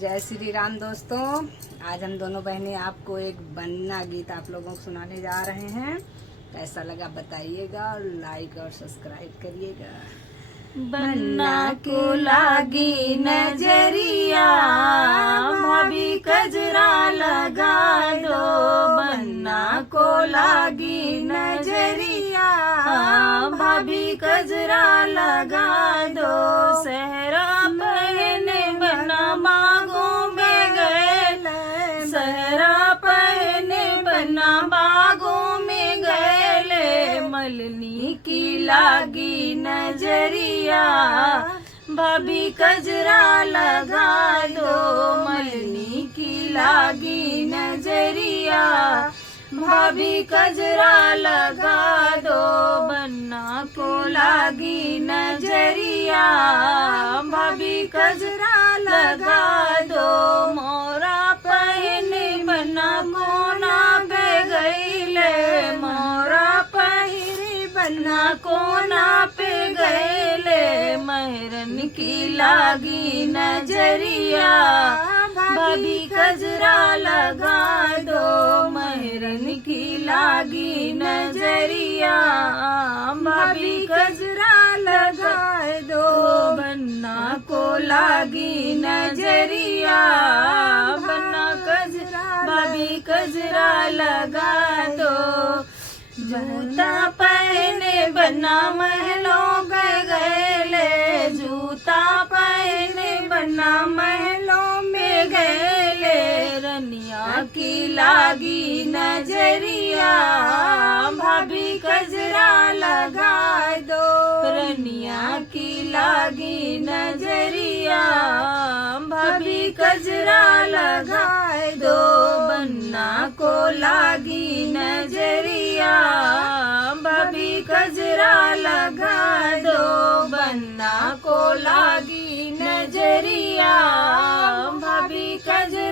जय श्री राम दोस्तों। आज हम दोनों बहनें आपको एक बन्ना गीत आप लोगों को सुनाने जा रहे हैं। कैसा लगा बताइएगा और लाइक और सब्सक्राइब करिएगा। बन्ना को लागी नजरिया, भाभी कजरा लगा दो। बन्ना को लागी नजरिया, भाभी कजरा लगा दो। सहरा पहने बन्ना बागों में गए, सहरा पहने बन्ना बागों में गए। मलनी की लागी नजरिया, भाभी कजरा लगा दो। मलनी की लागी नजरिया, भाभी कजरा लगा दो। बन्ना को लागी नजरिया, भाभी कजरा लगा दो। मोरा पहने बन्ना कोना पे गईले, मोरा पहने बन्ना कोना पे गईले। महरन की लागी नजरिया, भाभी कजरा लगा दो। महरन की लागी नजरिया, भाभी कजरा लगा दो। बन्ना को लागी नजरिया, बन्ना कजरा भाभी कजरा लगा दो। जूता पहने बन्ना महलों में गए, जूता पहने बन्ना महलों में गए। रनिया की लागी नजरिया, भाभी कजरा लगा दो। रनिया की लागी नजरिया, भाभी कजरा लगा दो। बन्ना को लागी नजरिया, भाभी कजरा लगा दो। बन्ना को लागी नजरिया, भाभी कजरा